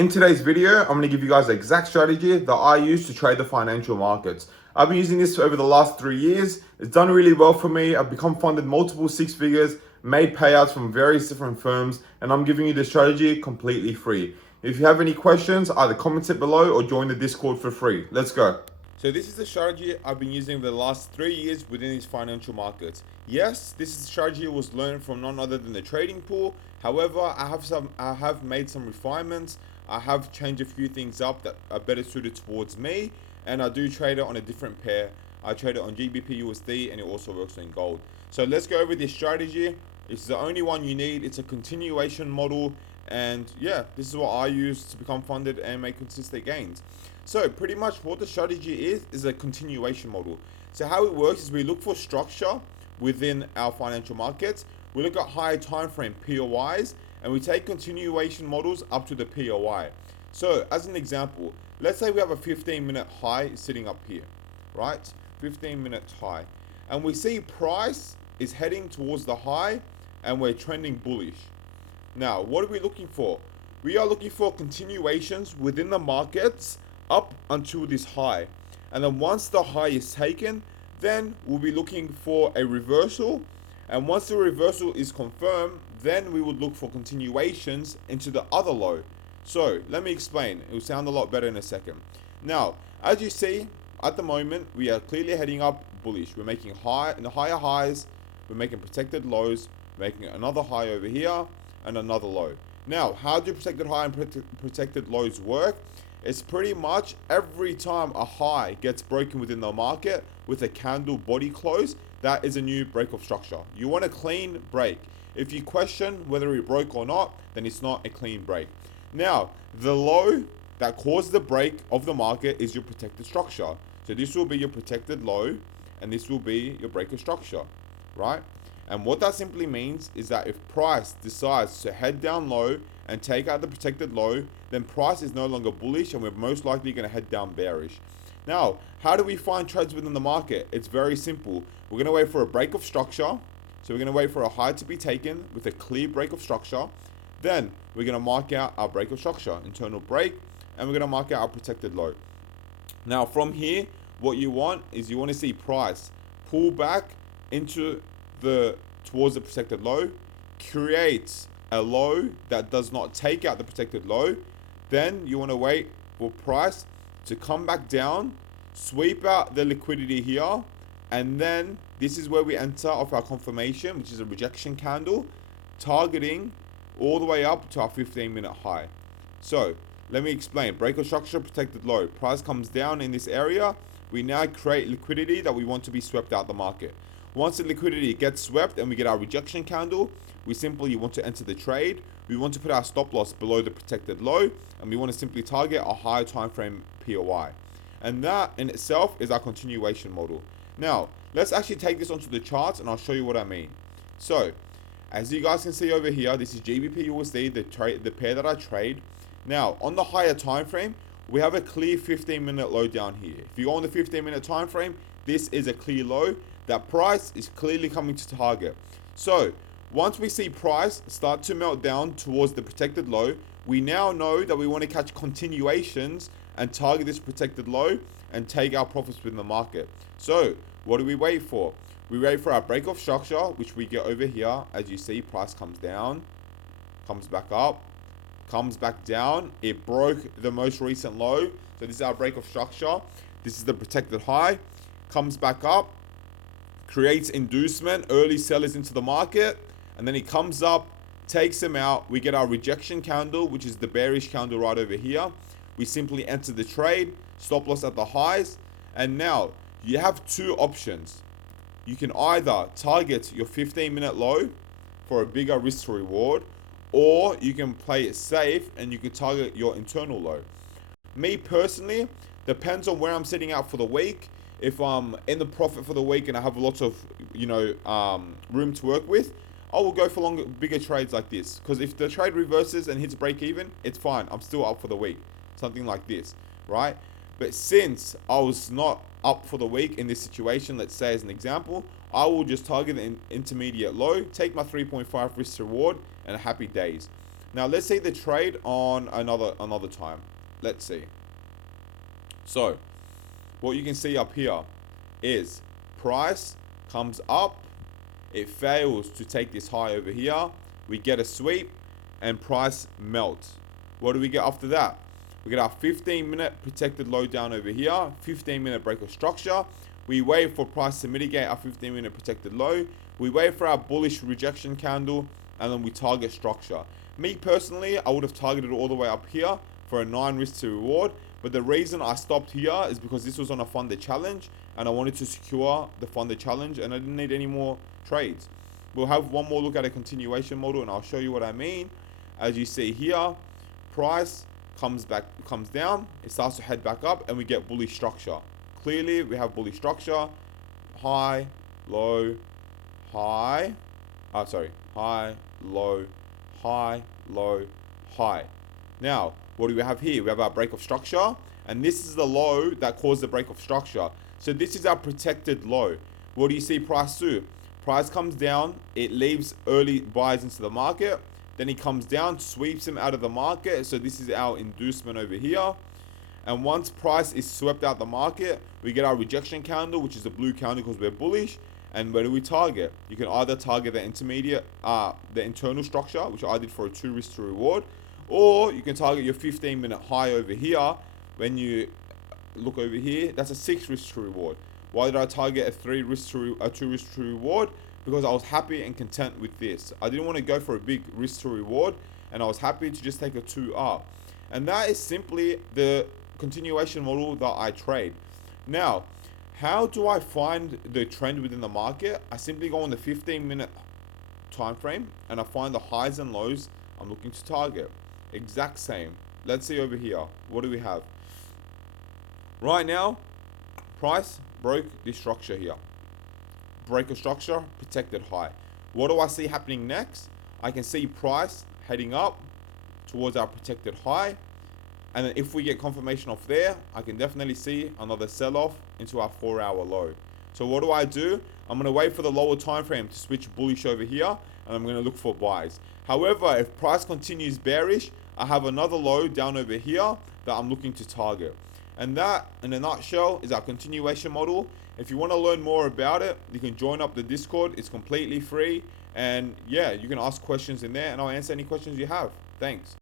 In today's video, I'm going to give you guys the exact strategy that I use to trade the financial markets. I've been using this over the last 3 years. It's done really well for me. I've become funded multiple six figures, made payouts from various different firms, and I'm giving you the strategy completely free. If you have any questions, either comment it below or join the Discord for free. Let's go. So this is the strategy I've been using for the last 3 years within these financial markets. Yes, this strategy was learned from none other than the trading pool. However, I have made some refinements. I have changed a few things up that are better suited towards me, and I do trade it on a different pair. I trade it on GBP USD, and it also works in gold. So let's go over this strategy. It's the only one you need. It's a continuation model, and yeah, this is what I use to become funded and make consistent gains. So pretty much what the strategy is a continuation model. So how it works is we look for structure within our financial markets. We look at higher time frame POIs, and we take continuation models up to the POI. So as an example, let's say we have a 15-minute high sitting up here, right? 15-minute high, and we see price is heading towards the high, and we're trending bullish. Now, what are we looking for? We are looking for continuations within the markets up until this high. And then once the high is taken, then we'll be looking for a reversal. And once the reversal is confirmed, then we would look for continuations into the other low. So let me explain. It will sound a lot better in a second. Now, as you see, at the moment, we are clearly heading up bullish. We're making higher highs. We're making protected lows, making another high over here and another low. Now, how do protected high and protected lows work? It's pretty much every time a high gets broken within the market with a candle body close, that is a new break of structure. You want a clean break. If you question whether it broke or not, then it's not a clean break. Now, the low that caused the break of the market is your protected structure. So this will be your protected low, and this will be your break of structure, right? And what that simply means is that if price decides to head down low and take out the protected low, then price is no longer bullish, and we're most likely going to head down bearish. Now, how do we find trades within the market? It's very simple. We're going to wait for a break of structure. So we're going to wait for a high to be taken with a clear break of structure. Then we're going to mark out our break of structure, internal break, and we're going to mark out our protected low. Now, from here, what you want is you want to see price pull back into towards the protected low, creates a low that does not take out the protected low. Then you want to wait for price to come back down, sweep out the liquidity here, and then this is where we enter off our confirmation, which is a rejection candle, targeting all the way up to our 15-minute high. So let me explain. Break of structure, protected low. Price comes down in this area. We now create liquidity that we want to be swept out the market. Once the liquidity gets swept and we get our rejection candle, we simply want to enter the trade. We want to put our stop loss below the protected low, and we want to simply target a higher time frame POI. And that in itself is our continuation model. Now, let's actually take this onto the charts, and I'll show you what I mean. So, as you guys can see over here, this is GBP USD, the pair that I trade. Now, on the higher time frame, we have a clear 15-minute low down here. If you go on the 15-minute time frame, this is a clear low. That price is clearly coming to target. So once we see price start to melt down towards the protected low, we now know that we want to catch continuations and target this protected low and take our profits within the market. So what do we wait for? We wait for our break of structure, which we get over here. As you see, price comes down, comes back up, comes back down. It broke the most recent low. So this is our break of structure. This is the protected high, comes back up, creates inducement, early sellers into the market, and then it comes up, takes them out. We get our rejection candle, which is the bearish candle right over here. We simply enter the trade, stop loss at the highs, and now you have two options. You can either target your 15-minute low for a bigger risk to reward, or you can play it safe and you can target your internal low. Me personally, depends on where I'm sitting out for the week. If I'm in the profit for the week and I have lots of, room to work with, I will go for bigger trades like this. Because if the trade reverses and hits break even, it's fine. I'm still up for the week. Something like this, right? But since I was not up for the week in this situation, let's say as an example, I will just target an intermediate low, take my 3.5 risk to reward, and happy days. Now let's see the trade on another time. Let's see. So what you can see up here is price comes up, it fails to take this high over here, we get a sweep, and price melts. What do we get after that? We get our 15-minute protected low down over here, 15-minute break of structure. We wait for price to mitigate our 15-minute protected low. We wait for our bullish rejection candle, and then we target structure. Me personally, I would have targeted all the way up here for a 9 risk to reward. But the reason I stopped here is because this was on a funded challenge, and I wanted to secure the funded challenge, and I didn't need any more trades. We'll have one more look at a continuation model, and I'll show you what I mean. As you see here, price comes down, it starts to head back up, and we get bullish structure. Clearly, we have bullish structure, high, low, high, high, low, high, low, high. Now, what do we have here? We have our break of structure, and this is the low that caused the break of structure. So this is our protected low. What do you see price do? Price comes down, it leaves early buys into the market, then it comes down, sweeps them out of the market. So this is our inducement over here. And once price is swept out the market, we get our rejection candle, which is the blue candle because we're bullish. And where do we target? You can either target the intermediate, the internal structure, which I did for a 2 risk to reward, or you can target your 15-minute high over here. When you look over here, that's a 6 risk to reward. Why did I target a 2 risk to reward? Because I was happy and content with this. I didn't want to go for a big risk to reward, and I was happy to just take a 2R. And that is simply the continuation model that I trade. Now, how do I find the trend within the market? I simply go on the 15-minute time frame, and I find the highs and lows I'm looking to target. Exact same. Let's see over here. What do we have? Right now, price broke this structure here. Break of structure, protected high. What do I see happening next? I can see price heading up towards our protected high. And then if we get confirmation off there, I can definitely see another sell-off into our 4-hour low. So what do? I'm going to wait for the lower time frame to switch bullish over here, and I'm going to look for buys. However, if price continues bearish, I have another low down over here that I'm looking to target. And that, in a nutshell, is our continuation model. If you want to learn more about it, you can join up the Discord. It's completely free. And yeah, you can ask questions in there, and I'll answer any questions you have. Thanks.